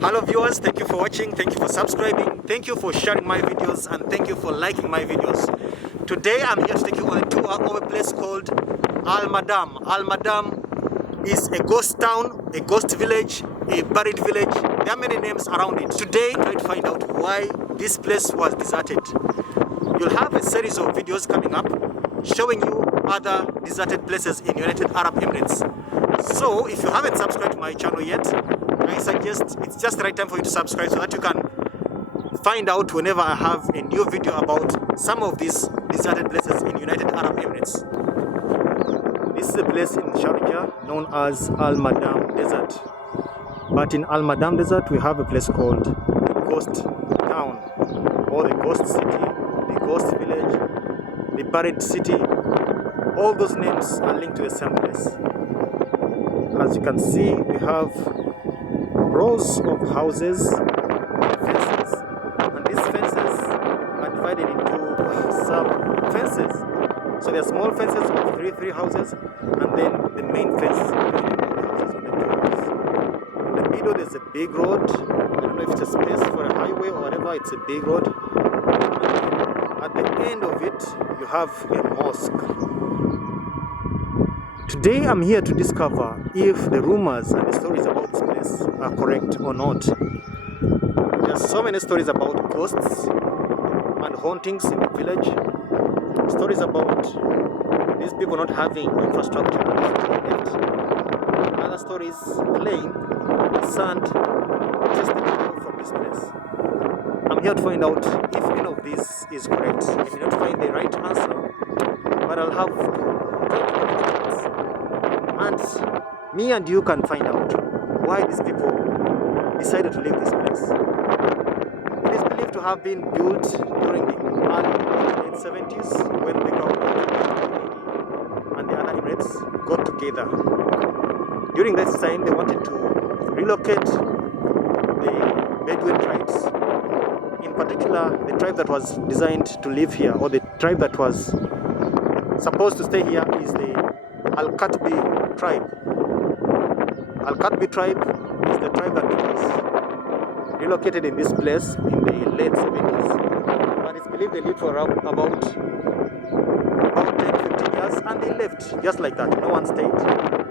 Hello viewers, thank you for watching, thank you for subscribing, thank you for sharing my videos, and thank you for liking my videos. Today I'm here to take you on a tour of a place called Al Madam. Al Madam is a ghost town, a ghost village, a buried village. There are many names around it. Today I'm trying to find out why this place was deserted. You'll have a series of videos coming up showing you other deserted places in United Arab Emirates. So if you haven't subscribed to my channel yet, I suggest it's just the right time for you to subscribe so that you can find out whenever I have a new video about some of these deserted places in United Arab Emirates. This is a place in Sharjah known as Al Madam Desert. But in Al Madam Desert we have a place called the Ghost Town, or the Ghost City, the Ghost Village, the Buried City. All those names are linked to the same place. As you can see, we have rows of houses, fences, and these fences are divided into sub-fences. So there are small fences of three houses, and then the main fence is divided into the houses on the two rows. In the middle there's a big road. I don't know if it's a space for a highway or whatever, it's a big road. And at the end of it, you have a mosque. Today I'm here to discover if the rumors and the stories about this place are correct or not. There are so many stories about ghosts and hauntings in the village. Stories about these people not having infrastructure and other stories claim the sand just away from this place. I'm here to find out if any of this is correct. I may not find the right answer, but I'll have and me and you can find out why these people decided to leave this place. It is believed to have been built during the early 1970s when the government and the other Emirates got together. During this time, they wanted to relocate the Bedouin tribes. In particular, the tribe that was designed to live here, or the tribe that was supposed to stay here, is the Al-Katbi tribe. Al-Katbi tribe is the tribe that was relocated in this place in the late 70s. But it's believed they lived for about 10-15 years and they left just like that. No one stayed.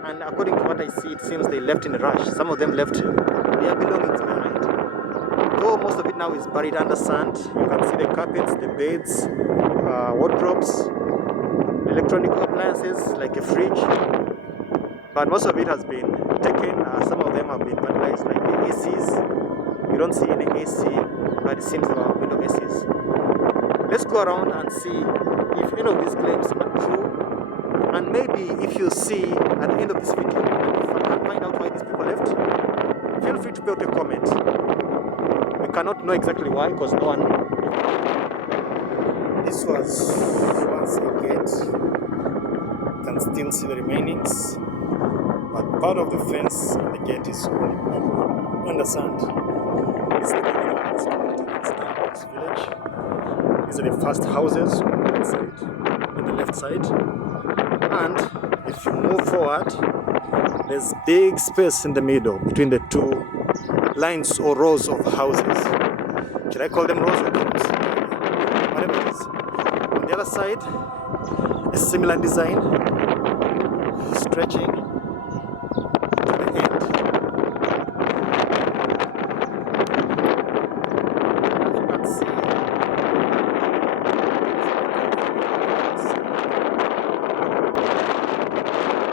And according to what I see, it seems they left in a rush. Some of them left their belongings behind. Though most of it now is buried under sand, you can see the carpets, the beds, wardrobes, electronic appliances like a fridge, but most of it has been taken. Some of them have been vandalized, like the ACs. You don't see any AC, but it seems there are window ACs. Let's go around and see if any of these claims are true, and maybe if you see at the end of this video, if I can find out why these people left, feel free to put a comment. We cannot know exactly why, because no one. This was once a gate. You can still see the remainings, but part of the fence and the gate is under sand. This is the beginning of this community, this village. These are the first houses on that side, on the left side. And if you move forward, there's big space in the middle between the two lines or rows of houses. Should I call them rows or rows? Whatever it is. On the other side, a similar design, stretching to the end. As you can see,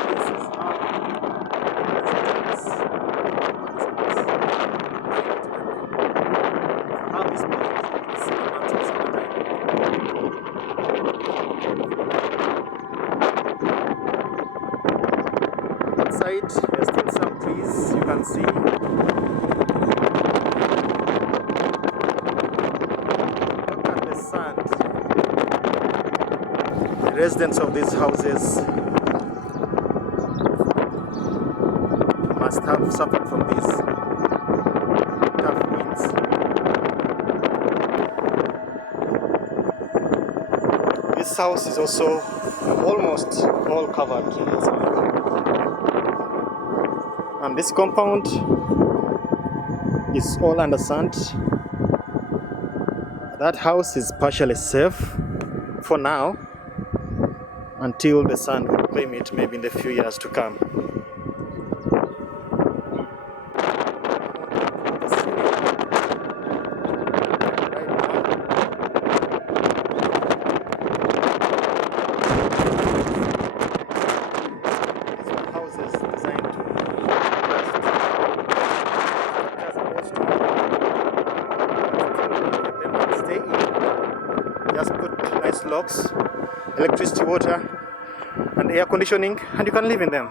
this is how residents how this place is in the months of summertime. Outside, there's still some trees you can see. Look at the sand. The residents of these houses must have suffered from these tough winds. This house is also almost all covered in sand. And this compound It's all under sand. That house is partially safe for now until the sand will claim it, maybe in the few years to come. Just put nice locks, electricity, water, and air conditioning, and you can live in them.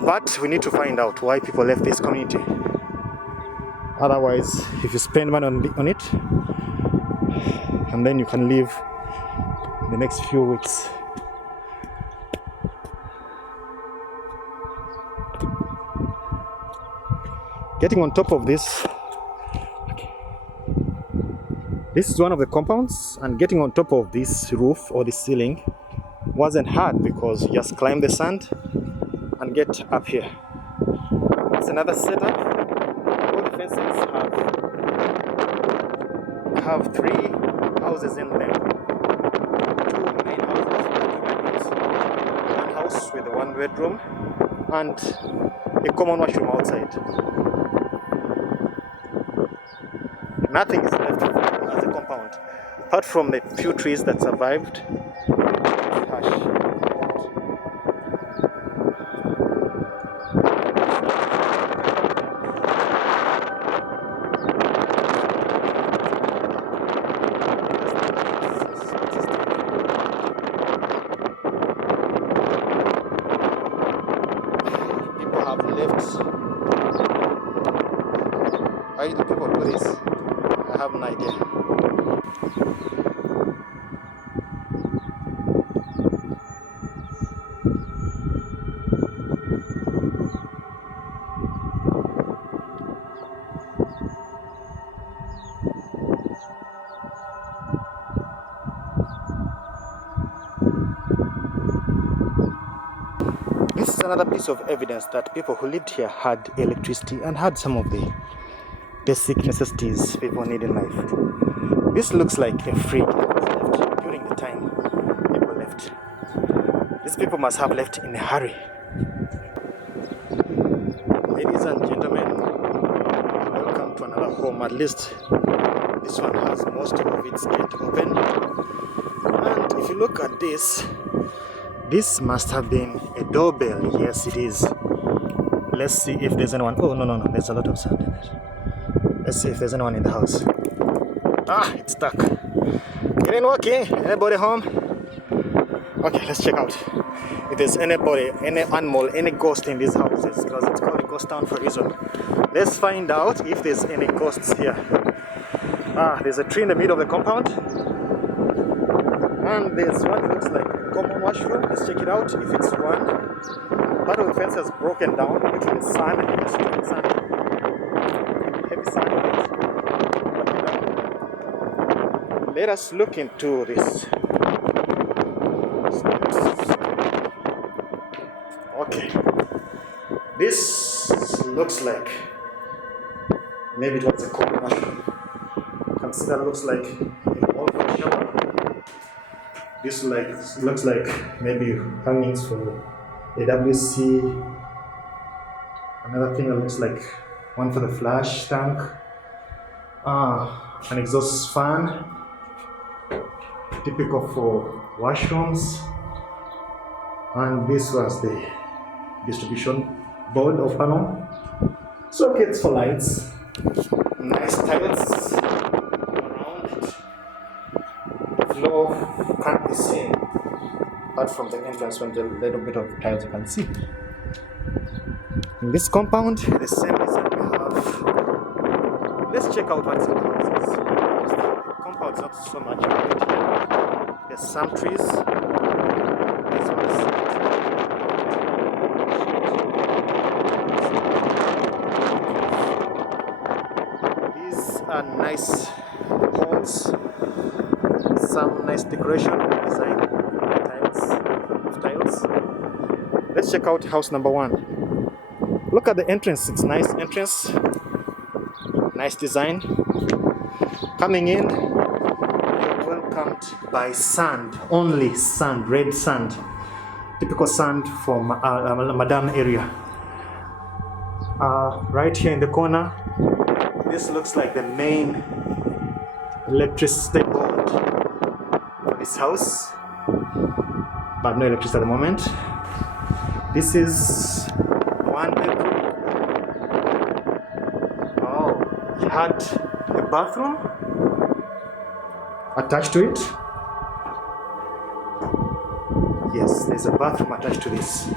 But we need to find out why people left this community. Otherwise, if you spend money on it, and then you can live the next few weeks. Getting on top of this, this is one of the compounds, and getting on top of this roof or the ceiling wasn't hard because you just climb the sand and get up here. It's another setup. All the fences have 3 houses in them. 2 main houses, 2 bedrooms, 1 house with a 1 bedroom, and a common washroom outside. Nothing is left as a compound, apart from the few trees that survived. People have left. Why do people do this? I have no idea. This is another piece of evidence that people who lived here had electricity and had some of the basic necessities people need in life. This looks like a fridge that was left during the time people left. These people must have left in a hurry. Ladies and gentlemen, welcome to another home. At least this one has most of its gate open. And if you look at this must have been a doorbell. Yes, it is. Let's see if there's anyone. Oh, no, there's a lot of sand in it. Let's see if there's anyone in the house. Ah, it's stuck. It ain't working. Anybody home? Okay, let's check out if there's anybody, any animal, any ghost in these houses, because it's called a ghost town for a reason. Let's find out if there's any ghosts here. Ah, there's a tree in the middle of the compound, and there's one that looks like a common washroom. Let's check it out. If it's one, part of the fence has broken down due to the sun. Heavy sun on it. Let us look into this. Okay, this looks like maybe it was a common washroom. Consider looks like a wall for a shower. This looks like maybe hangings for a WC. Another thing that looks like one for the flash tank. An exhaust fan, typical for washrooms. And this was the distribution board of panel. Sockets for lights. Nice tiles around it. Floor can't be seen apart from the entrance when the little bit of tiles you can see. In this compound, the same design we have. Let's check out what's in the houses. The compound's not so much of it. There's some trees. This one's are nice halls, some nice decoration design, tiles. Let's check out house number 1. Look at the entrance. It's nice entrance. Nice design. Coming in, you're welcomed by sand, only sand, red sand. Typical sand from Madam area. Right here in the corner, this looks like the main electricity board for this house, but no electricity at the moment. This is one bedroom. Oh, it had a bathroom attached to it. Yes, there's a bathroom attached to this.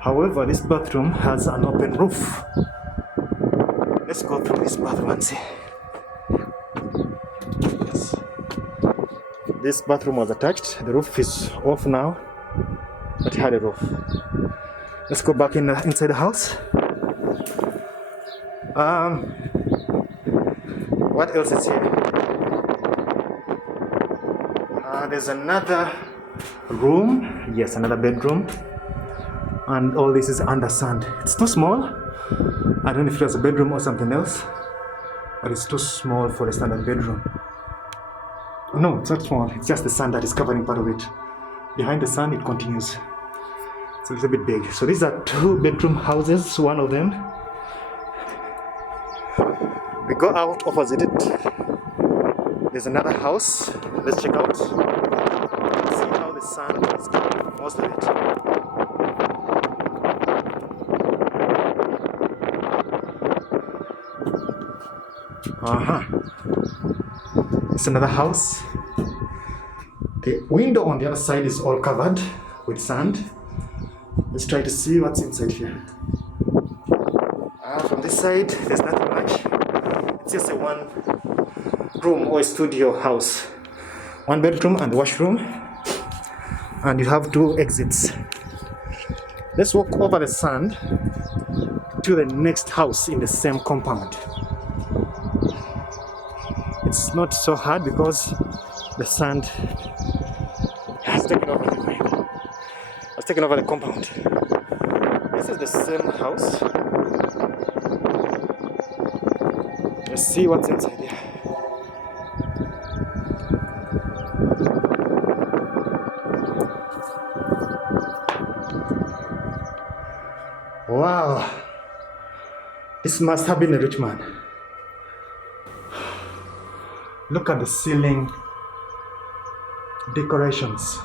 However, this bathroom has an open roof. Let's go through this bathroom and see. Yes. This bathroom was attached. The roof is off now, but it had a roof. Let's go back inside the house. What else is here? There's another room. Yes, another bedroom. And all this is under sand. It's too small. I don't know if it was a bedroom or something else, but it's too small for a standard bedroom. No, it's not small. It's just the sand that is covering part of it. Behind the sand, it continues. It's a little bit big. So these are 2-bedroom houses, one of them. We go out opposite it. There's another house. Let's check out. See how the sand is covering most of it. It's another house. The window on the other side is all covered with sand. Let's try to see what's inside here. From this side, there's nothing much. It's just a one-room or a studio house. 1 bedroom and washroom. And you have 2 exits. Let's walk over the sand to the next house in the same compound. It's not so hard because the sand has taken over everything. Has taken over the compound. This is the same house. Let's see what's inside here. Wow, this must have been a rich man. Look at the ceiling decorations.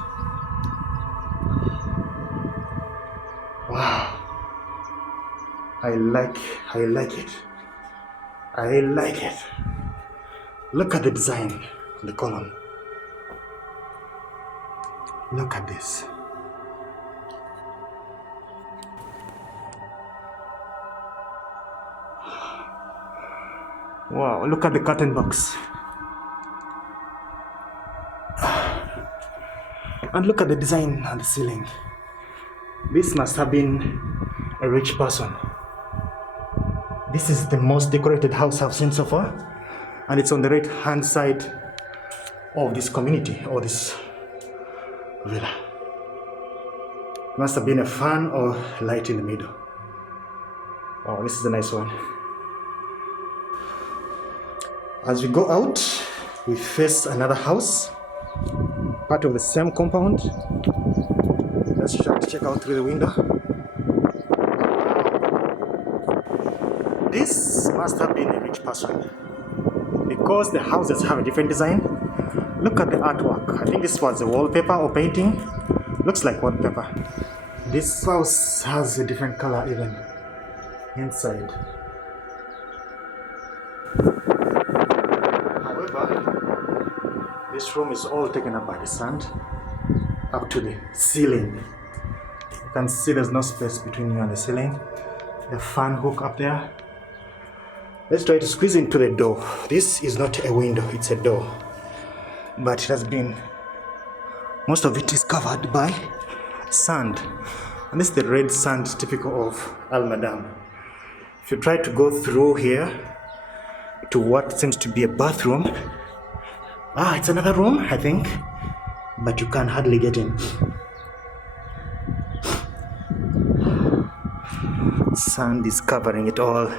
Wow, I like it. I like it. Look at the design on the column. Look at this. Wow, look at the curtain box. And look at the design on the ceiling. This must have been a rich person. This is the most decorated house I've seen so far. And it's on the right hand side of this community or this villa. It must have been a fan or light in the middle. Wow, this is a nice one. As we go out, we face another house, part of the same compound. Let's try to check out through the window. This must have been a rich person because the houses have a different design. Look at the artwork. I think this was a wallpaper or painting. Looks like wallpaper. This house has a different color even inside. This room is all taken up by the sand up to the ceiling. You can see there's no space between you and the ceiling. The fan hook up there. Let's try to squeeze into the door. This is not a window, it's a door. But it has been, most of it is covered by sand. And this is the red sand typical of Al Madam. If you try to go through here to what seems to be a bathroom, it's another room, I think, but you can hardly get in. Sand is covering it all.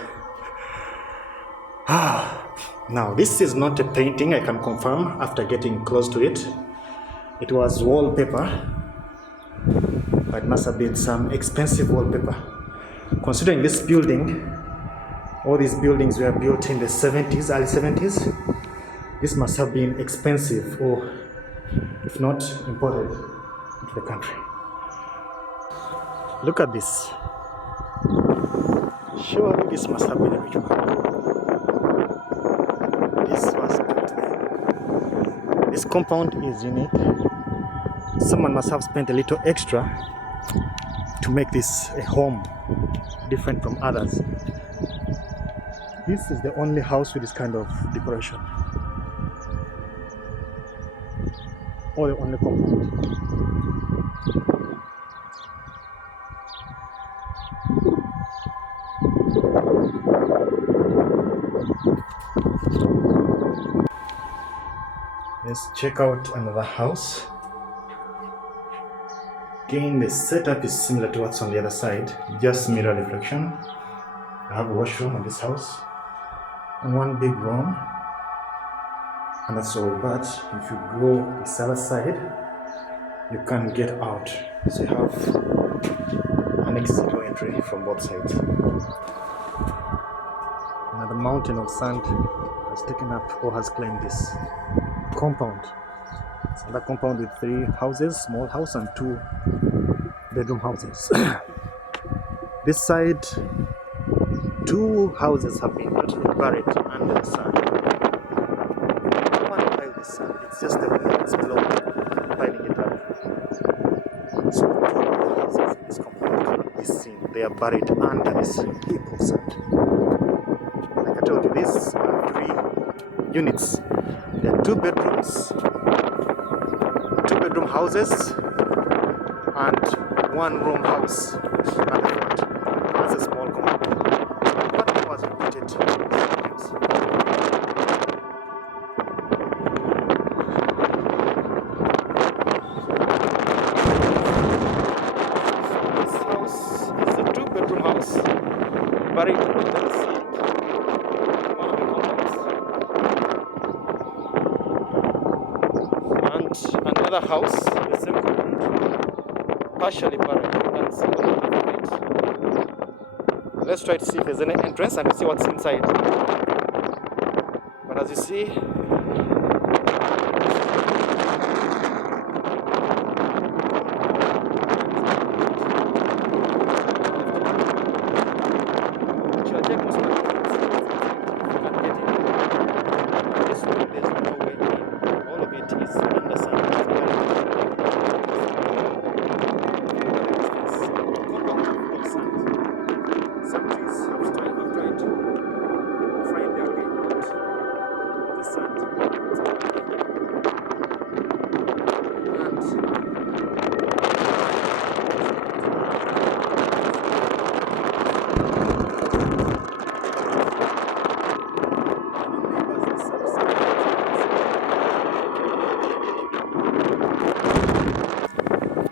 Now this is not a painting, I can confirm after getting close to it. It was wallpaper, but it must have been some expensive wallpaper. Considering this building, all these buildings were built in the 70s, early 70s, this must have been expensive, or if not, imported into the country. Look at this. Surely this must have been a rich man. This was built there. This compound is unique. Someone must have spent a little extra to make this a home different from others. This is the only house with this kind of decoration, or the only compound. Let's check out another house. Again, the setup is similar to what's on the other side, just mirror reflection. I have a washroom in this house and one big room, and that's all. But if you go this other side, you can get out, so you have an exit or entry from both sides. Now the mountain of sand has taken up or has claimed this compound. It's another compound with 3 houses, small house and 2 bedroom houses. This side, 2 houses have been totally buried under the sand. One pile this sand, it's just the wind that's blowing, piling it up. So 2 of the houses in this compound cannot be seen. They are buried under this heap of sand. Like I told you, these are 3 units. There are 2 bedrooms, 2 bedroom houses, and 1 room house at the front. That's a small compound, but it was repeated sometimes. This house is a 2 bedroom house, buried under the sea. One of the compounds. And another house, the same compound, partially buried. You can see what happened. Let's try to see if there's any entrance and see what's inside. But as you see,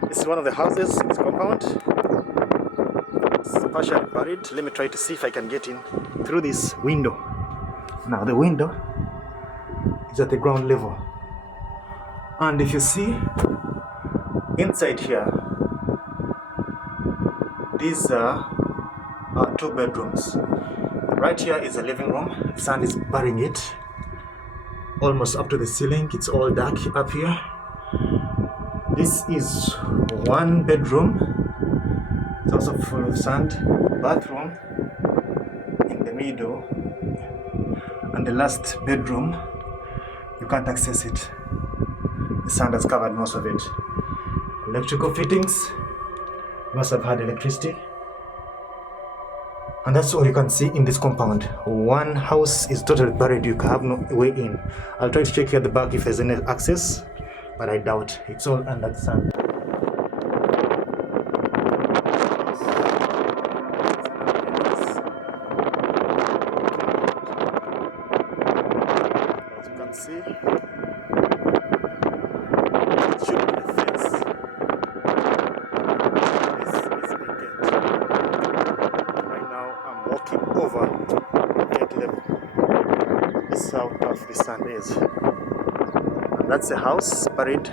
this is one of the houses in this compound. It's partially buried. Let me try to see if I can get in through this window. Now the window is at the ground level, and if you see inside here, these are 2 bedrooms. Right here is a living room. Sand is burying it almost up to the ceiling. It's all dark up here. This is 1 bedroom. It's also full of sand. Bathroom in the middle, and the last bedroom, you can't access it. The sand has covered most of it. Electrical fittings, must have had electricity. And that's all you can see in this compound. 1 house is totally buried. You have no way in. I'll try to check here at the back if there's any access, but I doubt. It's all under the sand. As you can see, it should be the fence. This is the gate. Right now I'm walking over gate level. This is how tough the sand is. And that's a house buried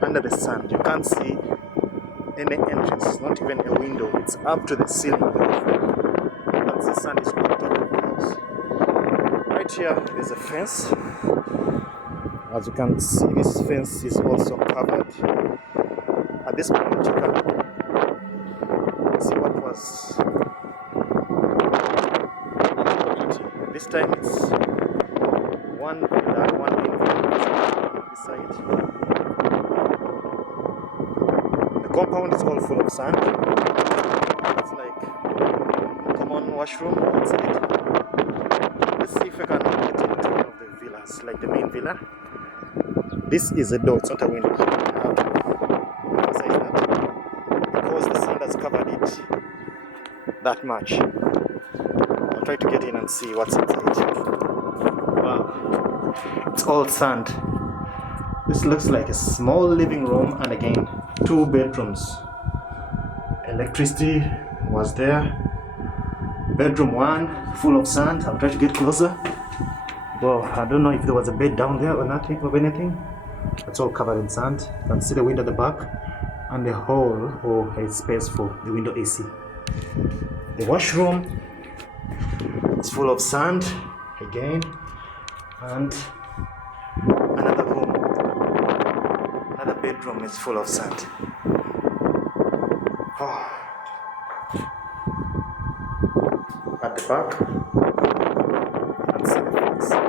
under the sand. You can't see any entrance, not even a window. It's up to the ceiling of the roof. Once the sand is on top of the house. Right here, there's a fence. As you can see, this fence is also covered. At this point, you can see what was empty. This time it's one villa, one main villa on this side. The compound is all full of sand. It's like a common washroom outside. Let's see if I can get into one of the villas, like the main villa. This is a door, it's not a window. I have to emphasize that because the sand has covered it that much. I'll try to get in and see what's inside. Wow, it's all sand. This looks like a small living room, and again 2 bedrooms. Electricity was there. Bedroom 1 full of sand. I'll try to get closer. Well, I don't know if there was a bed down there or nothing of anything. It's all covered in sand. You can see the window at the back and the hole or a space for the window AC. The washroom is full of sand again, and another room, another bedroom is full of sand. Oh. At the back, you can see the fence. Sand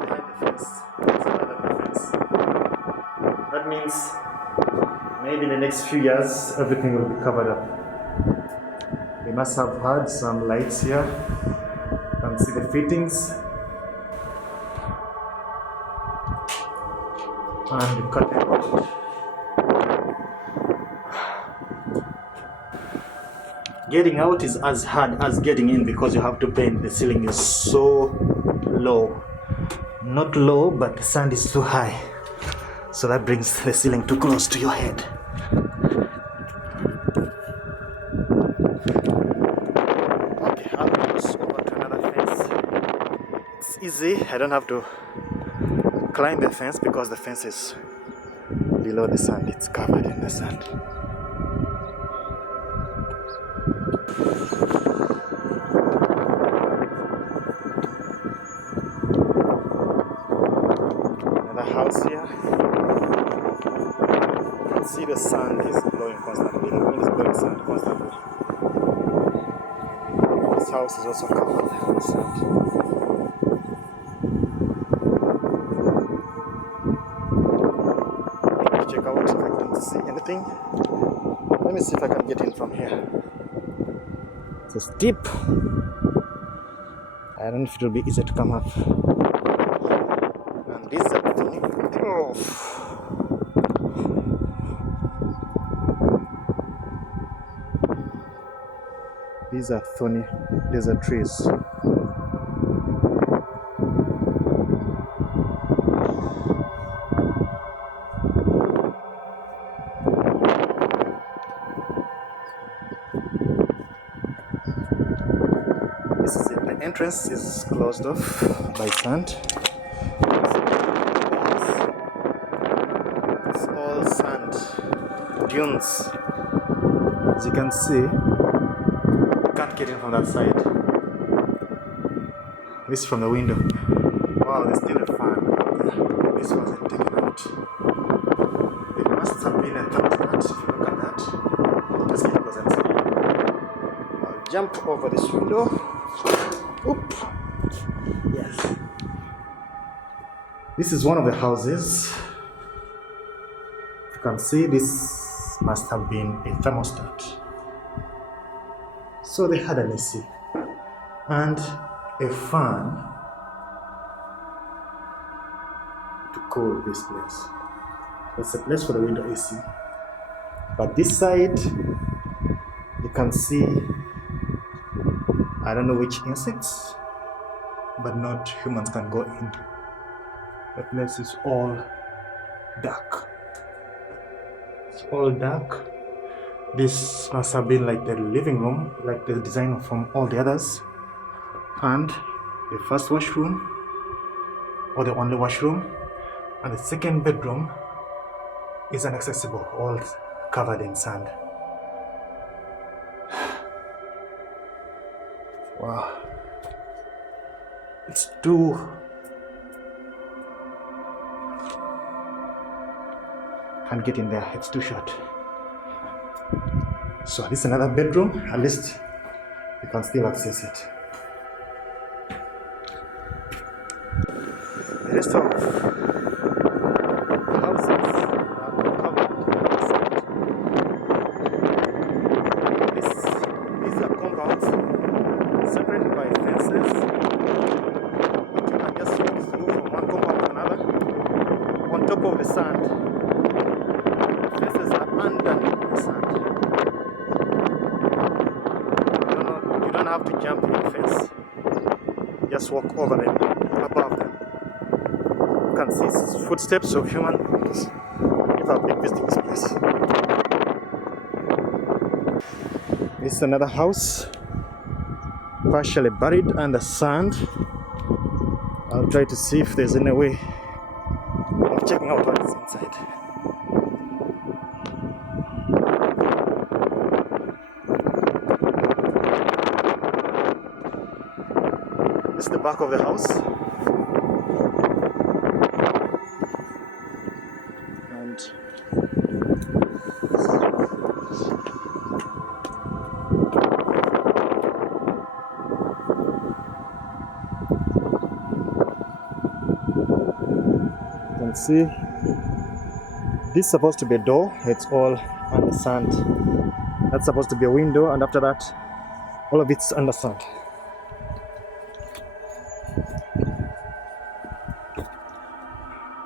behind the fence. There's another fence. That means maybe in the next few years everything will be covered up. They must have had some lights here. You can see the fittings and the curtain rod. Getting out is as hard as getting in because you have to bend. The ceiling is so low. Not low, but the sand is too high. So that brings the ceiling too close to your head. Okay, I'll cross over to another fence. It's easy. I don't have to climb the fence because the fence is below the sand. It's covered in the sand. Another house here. You can see the sand is blowing constantly. The wind is blowing sand constantly. This house is also covered with sand. Let me check out if I can see anything. Let me see if I can get in from here. It's steep. I don't know if it will be easy to come up. And this is a thing. Oh. These are thorny desert trees. This is it. The entrance is closed off by sand. It's all sand dunes. As you can see, you can't get in from that side. This is from the window. Wow, there's still a fan up there. This wasn't taken out. It must have been a thermostat if you look at that. Let's get closer and see. I'll jump over this window. Oop. Yes. This is one of the houses. You can see this must have been a thermostat. So they had an AC and a fan to cool this place. It's a place for the window AC. But this side, you can see, I don't know which insects, but not humans can go in. The place is all dark. It's all dark. This must have been like the living room, like the design from all the others. And the first washroom, or the only washroom, and the second bedroom is inaccessible, all covered in sand. Wow. It's too... Can't get in there, it's too short. So this is another bedroom, at least you can still access it. The rest of the houses are covered in sand. These are compounds separated by fences. You can just walk through from one compound to another. On top of the sand, the fences are underneath the sand. You don't have to jump in the fence. Just walk over them, above them. You can see footsteps of humans if I've been visiting this place. This is another house, partially buried under sand. I'll try to see if there's any way of checking out what is inside. This is the back of the house. And you can see this is supposed to be a door, it's all under sand. That's supposed to be a window, and after that all of it's under sand.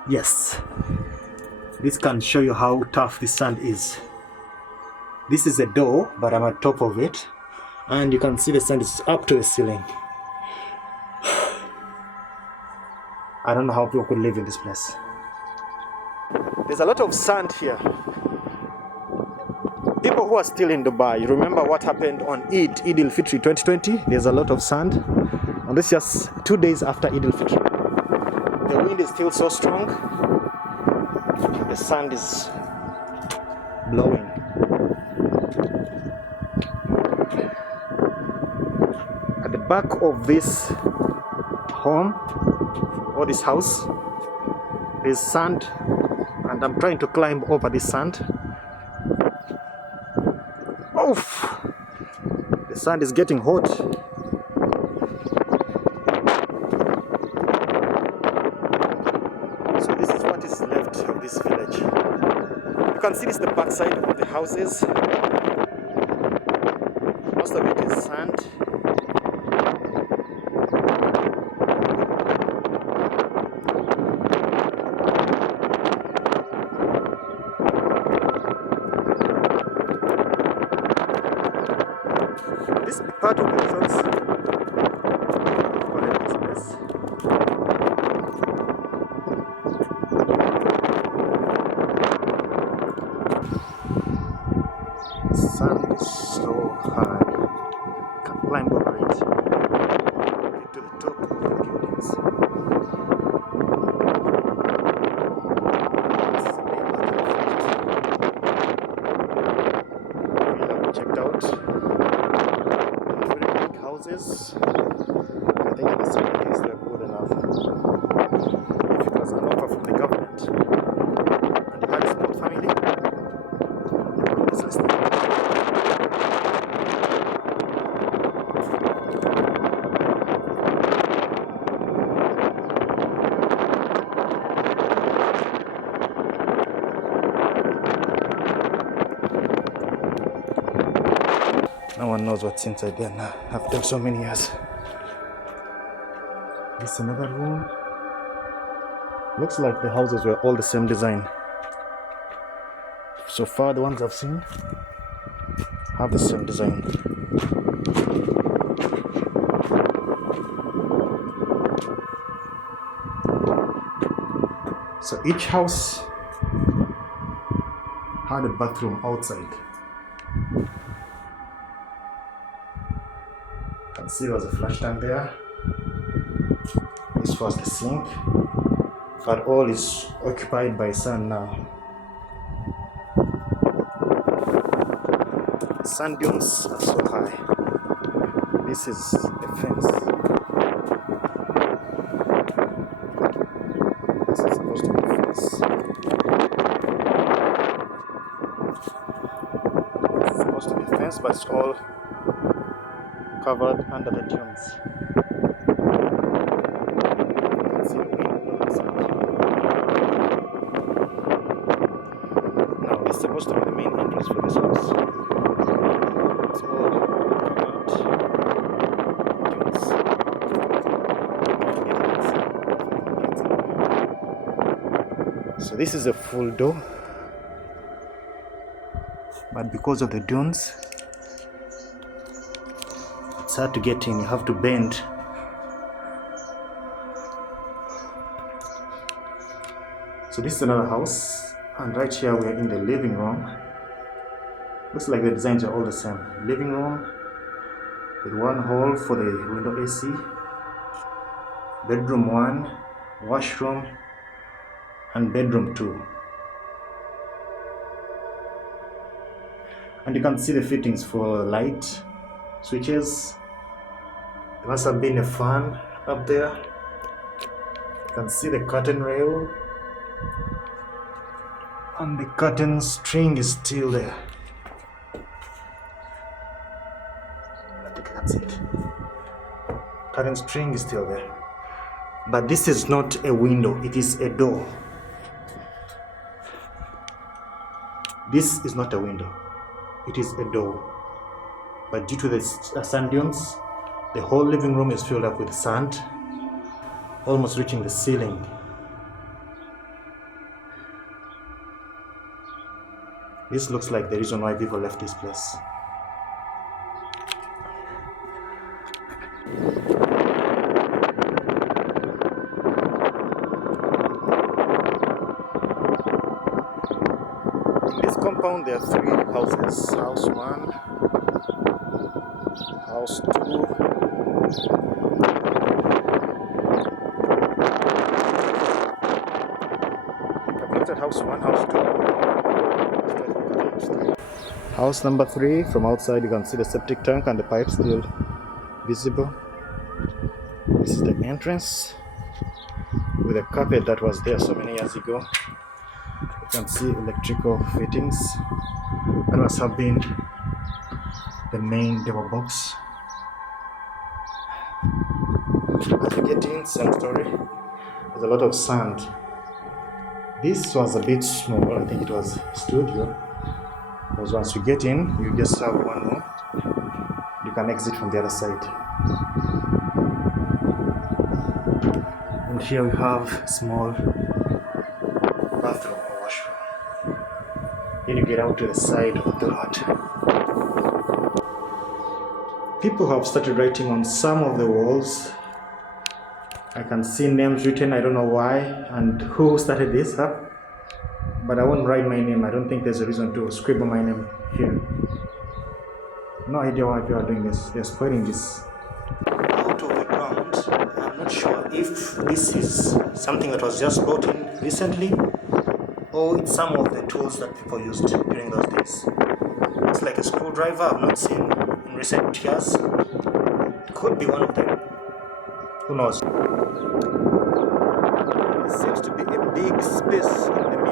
Yes, this can show you how tough this sand is. This is a door, but I'm at top of it, and you can see the sand is up to the ceiling. I don't know how people could live in this place. There's a lot of sand here. People who are still in Dubai, you remember what happened on Eid al-Fitr 2020? There's a lot of sand, and this is just 2 days after Eid al-Fitr. The wind is still so strong, the sand is blowing. At the back of this home, or this house, there's sand, and I'm trying to climb over this sand. Oof! The sand is getting hot. So this is what is left of this village. You can see this is the back side of the houses. Most of it is sand. This part of the results sand is so high, you can climb over it, get to the top of the buildings. This is a big part of it. We have checked out very big houses. I think in the second case they're good enough. If it was an offer from the government and you had a small family, you could always listen. No one knows what's inside there now, after so many years. This is another room. Looks like the houses were all the same design. So far the ones I've seen have the same design. So each house had a bathroom outside. You can see there was a flush tank there. This was the sink, but all is occupied by sand now. Sand dunes are so high. This is a fence. This is supposed to be a fence. This is supposed to be a fence, but it's all covered under the dunes. You can see the wind outside. Now, this is supposed to be the main entrance for this house. It's all covered dunes. So this is a full door, but because of the dunes, it's hard to get in. You have to bend. So this is another house, and right here we are in the living room. Looks like the designs are all the same. Living room with one hole for the window AC, bedroom 1, washroom, and bedroom 2. And you can see the fittings for light switches. There must have been a fan up there. You can see the curtain rail, and the curtain string is still there. I think that's it. Curtain string is still there. But this is not a window, it is a door. This is not a window, it is a door. But due to the sand dunes, the whole living room is filled up with sand, almost reaching the ceiling. This looks like the reason why people left this place. In this compound there are 3 houses. House 1, house 2, I've looked at house 1, house 2. House number 3, from outside you can see the septic tank and the pipe still visible. This is the entrance with a carpet that was there so many years ago. You can see electrical fittings. That must have been the main door box. As you get in, same story. There's a lot of sand. This was a bit small. I think it was studio. Because once you get in, you just have one room. You can exit from the other side. And here we have a small bathroom or washroom. Then you get out to the side of the lot. People have started writing on some of the walls. I can see names written, I don't know why and who started this up. But I won't write my name. I don't think there's a reason to scribble my name here. No idea why people are doing this. They're spoiling this. Out of the ground, I'm not sure if this is something that was just brought in recently or it's some of the tools that people used during those days. It's like a screwdriver I've not seen in recent years. It could be one of them. Who knows? There seems to be a big space in the middle.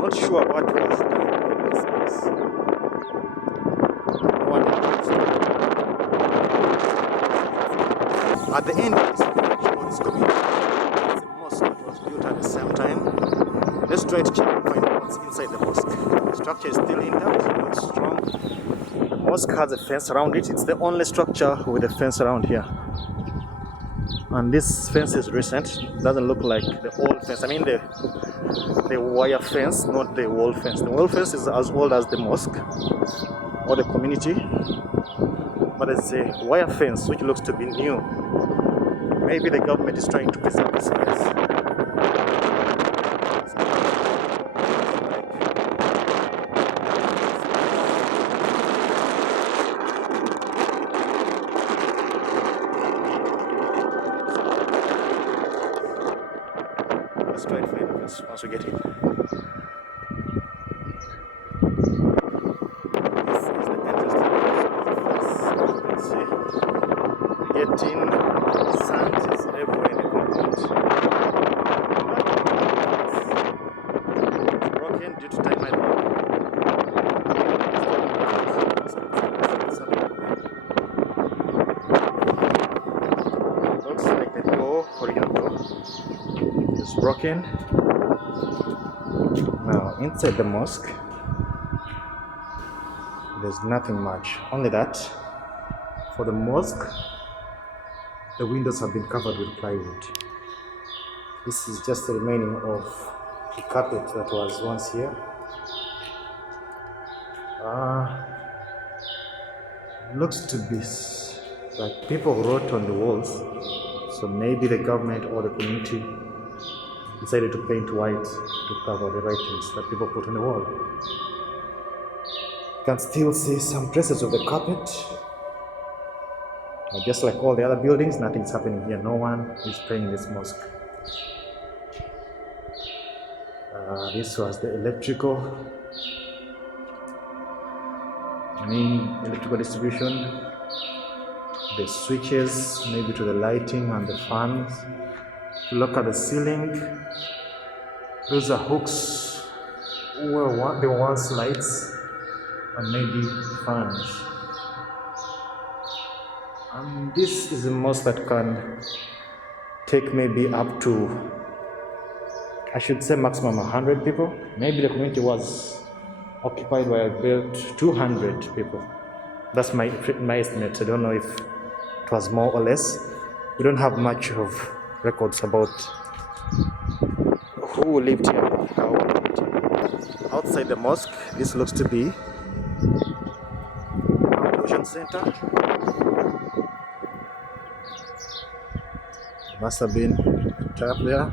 Not sure what was done in this space. At the end of this community, there's a mosque that was built at the same time. Let's try to check and find out what's inside the mosque. The structure is still intact, not strong. The mosque has a fence around it. It's the only structure with a fence around here. And this fence is recent. It doesn't look like the old fence. I mean the wire fence, not the wall fence. The wall fence is as old as the mosque or the community. But it's a wire fence which looks to be new. Maybe the government is trying to preserve this place. once we get in. Getting sand is everywhere in the compound. It's broken due to time, I think. Looks like the door, original door, is broken. Now inside the mosque, there's nothing much. Only that for the mosque, the windows have been covered with plywood. This is just the remaining of the carpet that was once here. Looks to be like people wrote on the walls, so maybe the government or the community decided to paint white to cover the writings that people put on the wall. You can still see some traces of the carpet. Just like all the other buildings, nothing's happening here. No one is praying in this mosque. This was the main electrical distribution. The switches, maybe to the lighting and the fans. If you look at the ceiling, those are hooks where there were once lights and maybe fans. And this is a mosque that can take maybe up to, I should say maximum 100 people. Maybe the community was occupied by about 200 people. That's my estimate. I don't know if it was more or less. We don't have much of records about who lived here and how we lived here. Outside the mosque, this looks to be an ablution center. Must have been a trap there.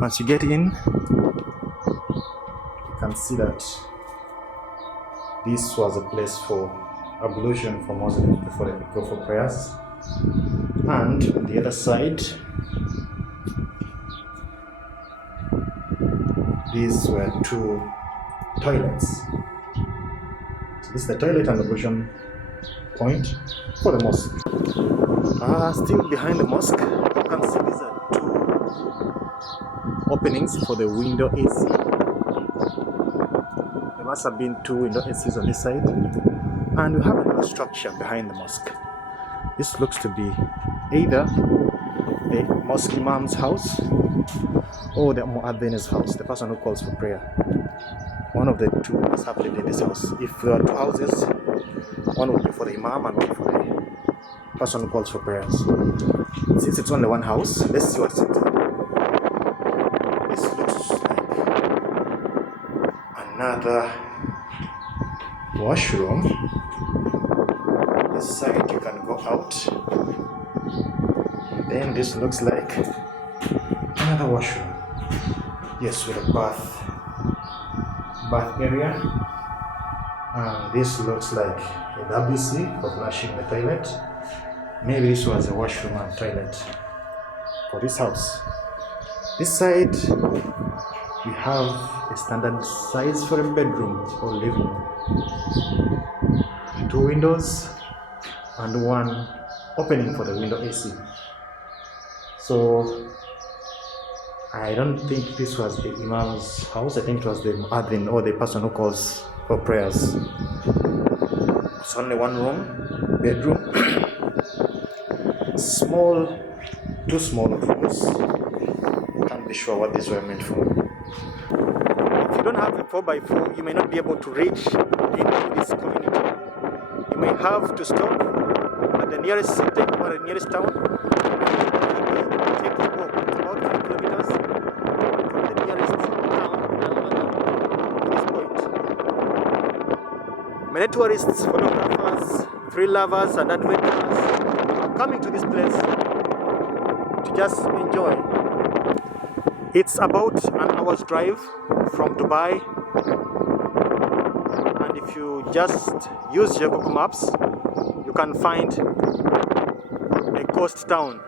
Once you get in, you can see that this was a place for ablution for Muslims before they go for prayers. And on the other side, these were two toilets. So this is the toilet and ablution point for the mosque. Still behind the mosque, you can see these are two openings for the window AC. There must have been two window ACs on this side. And we have another structure behind the mosque. This looks to be either the mosque imam's house or the muadhin's house, the person who calls for prayer. One of the two is happening in this house. If there are two houses, one will be for the imam and one for the person who calls for prayers. Since it's only one house, let's see what's inside. This looks like another washroom. This side you can go out. Then this looks like another washroom. Yes, with a bath area. And this looks like a WC for flushing the toilet. Maybe this was a washroom and toilet for this house. This side we have a standard size for a bedroom or living room. Two windows and one opening for the window AC. So I don't think this was the imam's house. I think it was the muadhin or the person who calls for prayers. It's only one room, bedroom. Two small rooms. Can't be sure what these were meant for. If you don't have a 4x4, you may not be able to reach into this community. You may have to stop at the nearest city or the nearest town. Take a walk about 3 kilometers from the nearest town to this point. Many tourists, photographers, thrill lovers and adventurers are coming to this place to just enjoy. It's about an hour's drive from Dubai, and if you just use your Google Maps, you can find a coast town